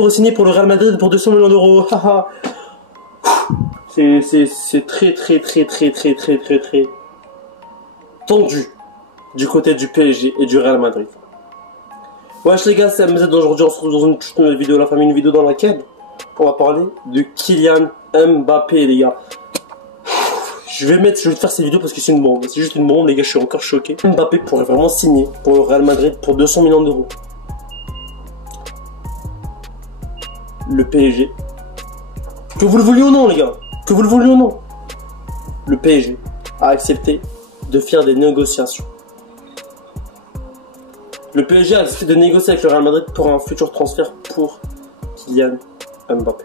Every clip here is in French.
pour signer pour le Real Madrid pour 200 millions d'euros. C'est très tendu du côté du PSG et du Real Madrid. Wesh les gars, c'est MZ. Aujourd'hui on se retrouve dans une toute nouvelle vidéo, la famille, une vidéo dans laquelle on va parler de Kylian Mbappé les gars. Je vais te faire cette vidéo parce que c'est une bombe, c'est juste une bombe les gars, je suis encore choqué. Mbappé pourrait vraiment signer pour le Real Madrid pour 200 millions d'euros. Le PSG, que vous le vouliez ou non les gars, que vous le vouliez ou non, le PSG a accepté de faire des négociations. Le PSG a accepté de négocier avec le Real Madrid pour un futur transfert pour Kylian Mbappé.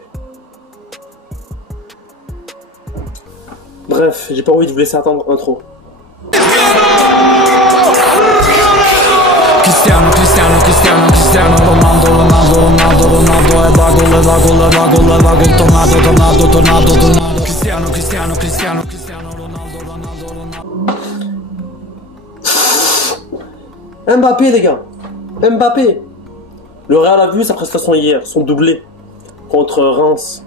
Bref, j'ai pas envie de vous laisser attendre intro. Cristiano Ronaldo Mbappé les gars, Mbappé. Le Real a vu sa prestation hier, son doublé contre Reims.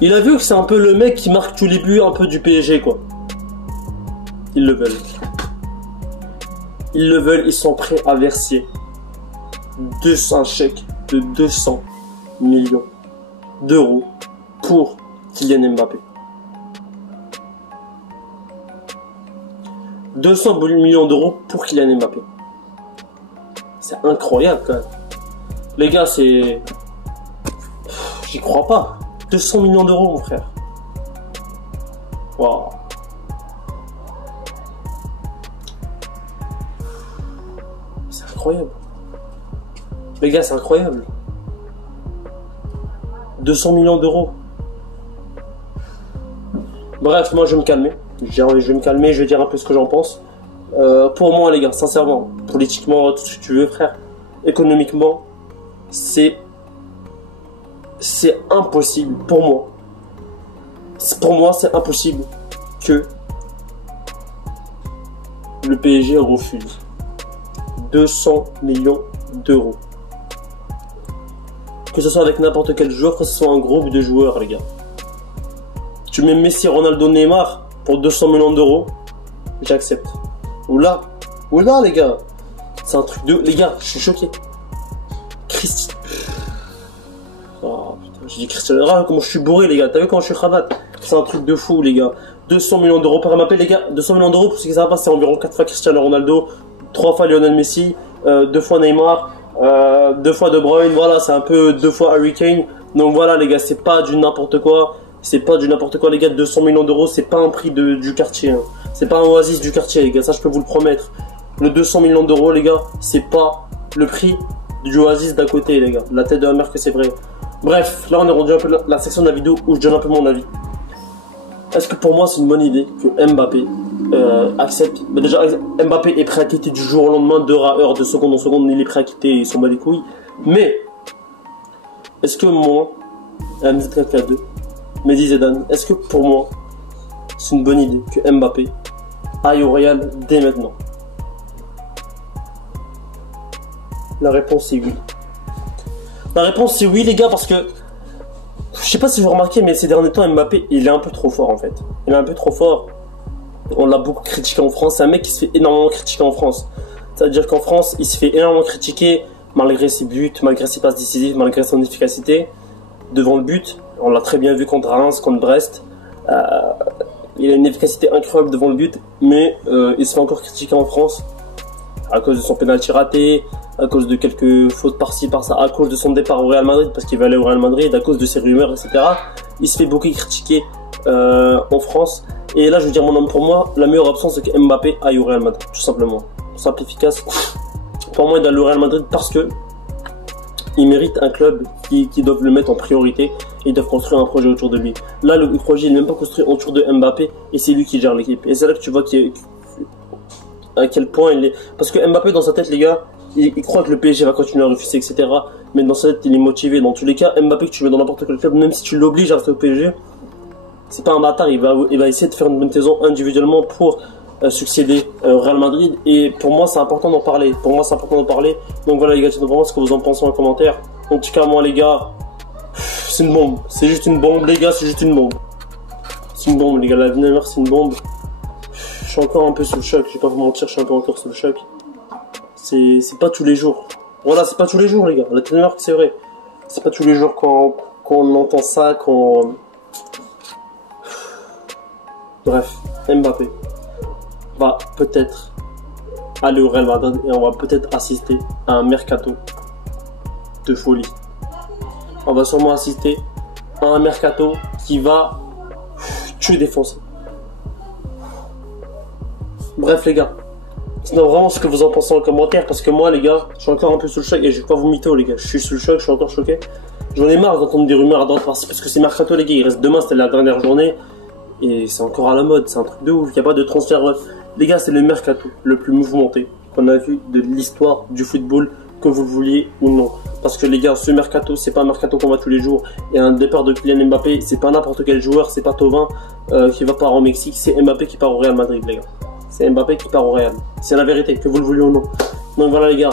Il a vu que c'est un peu le mec qui marque tous les buts un peu du PSG quoi. Ils le veulent. Ils le veulent, ils sont prêts à verser un chèque de 200 millions d'euros pour Kylian Mbappé. 200 millions d'euros pour Kylian Mbappé. C'est incroyable quand même. Les gars, c'est... J'y crois pas. 200 millions d'euros mon frère. Waouh. C'est incroyable. Les gars, c'est incroyable. 200 millions d'euros. Bref, moi je vais me calmer. Je vais me calmer, je vais dire un peu ce que j'en pense. Pour moi les gars, sincèrement, politiquement, tout ce que tu veux frère, économiquement, c'est impossible pour moi. Pour moi, c'est impossible que le PSG refuse 200 millions d'euros. Que ce soit avec n'importe quel joueur, que ce soit un groupe de joueurs, les gars. Tu mets Messi, Ronaldo, Neymar pour 200 millions d'euros, j'accepte. Oula, les gars. C'est un truc de... Les gars, je suis choqué. Christy. Oh putain, j'ai dit Cristiano. Comment je suis bourré, les gars. T'as vu comment je suis cravate? C'est un truc de fou, les gars. 200 millions d'euros par Mbappé, les gars. 200 millions d'euros, pour ce qui ça va passer, c'est environ 4 fois Cristiano Ronaldo, 3 fois Lionel Messi, 2 fois Neymar, 2 fois De Bruyne. Voilà, c'est un peu 2 fois Harry Kane. Donc voilà, les gars, c'est pas du n'importe quoi. C'est pas du n'importe quoi, les gars. 200 millions d'euros, c'est pas un prix du quartier. Hein. C'est pas un Oasis du quartier, les gars. Ça, je peux vous le promettre. Le 200 millions d'euros, les gars, c'est pas le prix du Oasis d'à côté, les gars. La tête de la mer que c'est vrai. Bref, là, on est rendu un peu la section de la vidéo où je donne un peu mon avis. Est-ce que pour moi, c'est une bonne idée que Mbappé accepte... déjà, Mbappé est prêt à quitter du jour au lendemain, d'heure à heure, de seconde en seconde. Il est prêt à quitter, ils s'en bat les couilles. Mais, est-ce que moi, MZ4K2, Mehdi Zidane, est-ce que pour moi, c'est une bonne idée que Mbappé aille au Real dès maintenant? La réponse c'est oui. La réponse c'est oui les gars, parce que je sais pas si vous remarquez, mais ces derniers temps Mbappé il est un peu trop fort en fait. Il est un peu trop fort. On l'a beaucoup critiqué en France. C'est un mec qui se fait énormément critiquer en France. C'est-à-dire qu'en France il se fait énormément critiquer malgré ses buts, malgré ses passes décisives, malgré son efficacité devant le but. On l'a très bien vu contre Reims, contre Brest. Il a une efficacité incroyable devant le but, mais il se fait encore critiquer en France à cause de son penalty raté, à cause de quelques fautes par-ci par-ça, à cause de son départ au Real Madrid parce qu'il va aller au Real Madrid, à cause de ses rumeurs, etc. Il se fait beaucoup critiquer en France. Et là, je veux dire, pour moi, la meilleure option, c'est que Mbappé aille au Real Madrid, tout simplement. Simple, efficace. Pour moi, il doit aller au Real Madrid parce que il mérite un club qui doivent le mettre en priorité et ils doivent construire un projet autour de lui. Là, le projet n'est même pas construit autour de Mbappé et c'est lui qui gère l'équipe. Et c'est là que tu vois à quel point il est... Parce que Mbappé, dans sa tête, les gars, il croit que le PSG va continuer à refuser, etc. Mais dans sa tête, il est motivé. Dans tous les cas, Mbappé, que tu mets dans n'importe quel club, même si tu l'obliges à rester au PSG, c'est pas un bâtard. Il va essayer de faire une bonne saison individuellement pour succéder au Real Madrid. Et pour moi, c'est important d'en parler. Donc voilà, les gars, dites-moi vraiment ce que vous en pensez en commentaire. En tout cas, moi, les gars, c'est une bombe. C'est juste une bombe, les gars, c'est juste une bombe. C'est une bombe, les gars. La vie Neymar, c'est une bombe. Je suis encore un peu sous le choc. Je vais pas vous mentir, je suis un peu encore sous le choc. C'est pas tous les jours. Voilà, c'est pas tous les jours, les gars. La vie Neymar, c'est vrai. C'est pas tous les jours quand on entend ça, quand... Bref, Mbappé va peut-être aller au Real Madrid et on va peut-être assister à un mercato de folie. On va sûrement assister à un mercato qui va tuer des Français. Bref les gars, dites-moi vraiment ce que vous en pensez en commentaire parce que moi les gars, je suis encore un peu sous le choc et je vais pas vous mytho les gars, je suis sous le choc, je suis encore choqué. J'en ai marre d'entendre des rumeurs à droite parce que c'est mercato les gars, il reste demain, c'était la dernière journée. Et c'est encore à la mode, c'est un truc de ouf, il n'y a pas de transfert. Les gars, c'est le mercato le plus mouvementé qu'on a vu de l'histoire du football, que vous le vouliez ou non. Parce que les gars, ce mercato, c'est pas un mercato qu'on voit tous les jours. Et un départ de Kylian Mbappé, c'est pas n'importe quel joueur, c'est pas Thauvin qui va part au Mexique, c'est Mbappé qui part au Real Madrid, les gars. C'est Mbappé qui part au Real. C'est la vérité, que vous le vouliez ou non. Donc voilà les gars,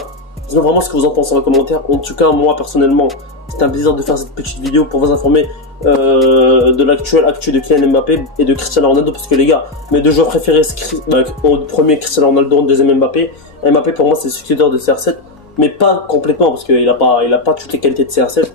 dites-moi vraiment ce que vous en pensez en commentaire. En tout cas, moi personnellement, c'est un plaisir de faire cette petite vidéo pour vous informer de l'actuel actu de Kylian Mbappé et de Cristiano Ronaldo parce que les gars, mes deux joueurs préférés, au premier Cristiano Ronaldo, au deuxième Mbappé. Mbappé pour moi c'est le successeur de CR7, mais pas complètement parce qu'il a pas toutes les qualités de CR7.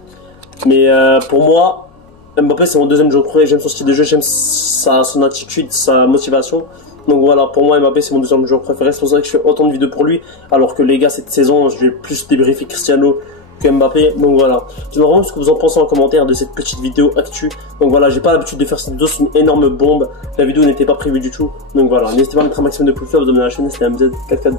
Mais pour moi, Mbappé c'est mon deuxième joueur préféré. J'aime son style de jeu, j'aime son attitude, sa motivation. Donc voilà, pour moi Mbappé c'est mon deuxième joueur préféré. C'est pour ça que je fais autant de vidéos pour lui. Alors que les gars, cette saison, je vais plus débriefer Cristiano que Mbappé. Donc voilà, dites-moi vraiment ce que vous en pensez en commentaire de cette petite vidéo actu. Donc voilà, j'ai pas l'habitude de faire cette vidéo, c'est une énorme bombe. La vidéo n'était pas prévue du tout. Donc voilà, n'hésitez pas à mettre un maximum de pouces bleus, vous abonner à la chaîne, c'était MZ442.